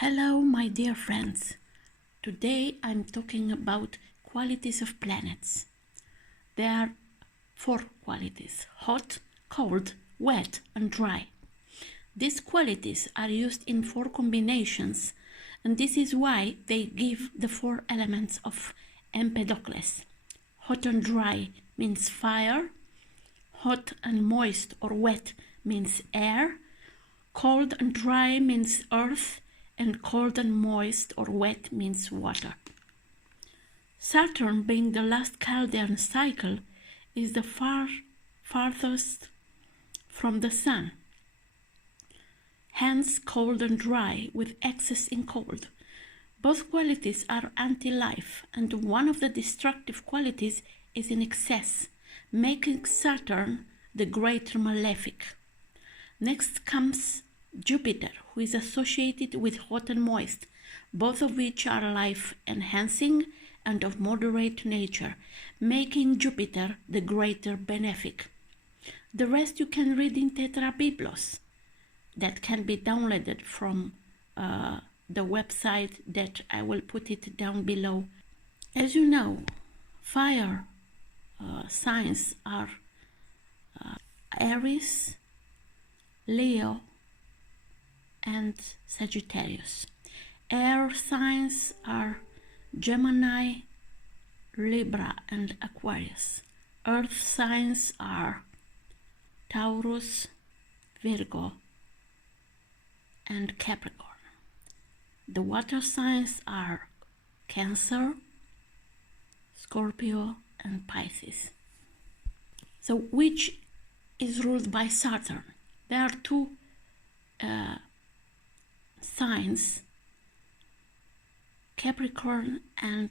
Hello, my dear friends. Today I'm talking about qualities of planets. There are 4 qualities: hot, cold, wet, and dry. These qualities are used in 4 combinations, and this is why they give the 4 elements of Empedocles. Hot and dry means fire, hot and moist or wet means air, cold and dry means earth, and cold and moist or wet means water. Saturn, being the last Chaldean cycle, is the farthest from the Sun, hence cold and dry, with excess in cold. Both qualities are anti-life, and one of the destructive qualities is in excess, making Saturn the greater malefic. Next comes Jupiter, who is associated with hot and moist, both of which are life-enhancing and of moderate nature, making Jupiter the greater benefic. The rest you can read in Tetrabiblos, that can be downloaded from the website that I will put it down below. As you know, fire signs are Aries, Leo, and Sagittarius. Air signs are Gemini, Libra, and Aquarius. Earth signs are Taurus, Virgo, and Capricorn. The water signs are Cancer, Scorpio, and Pisces. So which is ruled by Saturn? There are 2 signs, Capricorn and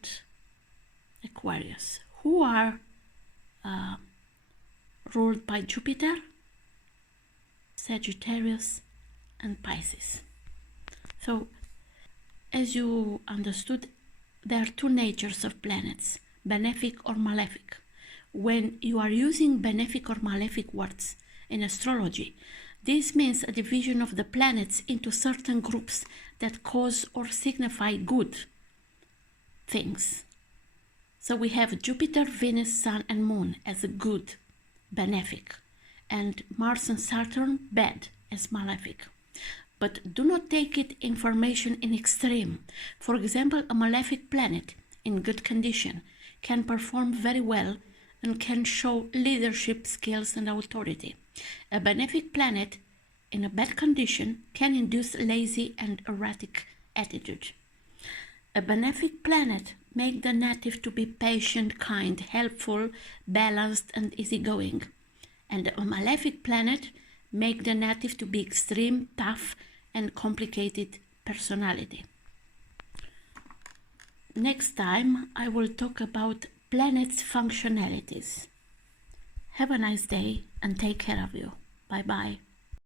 Aquarius, who are ruled by Jupiter, Sagittarius, and Pisces. So, as you understood, there are 2 natures of planets, benefic or malefic. When you are using benefic or malefic words in astrology, this means a division of the planets into certain groups that cause or signify good things. So we have Jupiter, Venus, Sun, and Moon as a good, benefic, and Mars and Saturn bad as malefic. But do not take it information in extreme. For example, a malefic planet in good condition can perform very well and can show leadership skills and authority. A benefic planet in a bad condition can induce lazy and erratic attitude. A benefic planet makes the native to be patient, kind, helpful, balanced, and easygoing. And a malefic planet makes the native to be extreme, tough, and complicated personality. Next time I will talk about planets' functionalities. Have a nice day and take care of you. Bye-bye.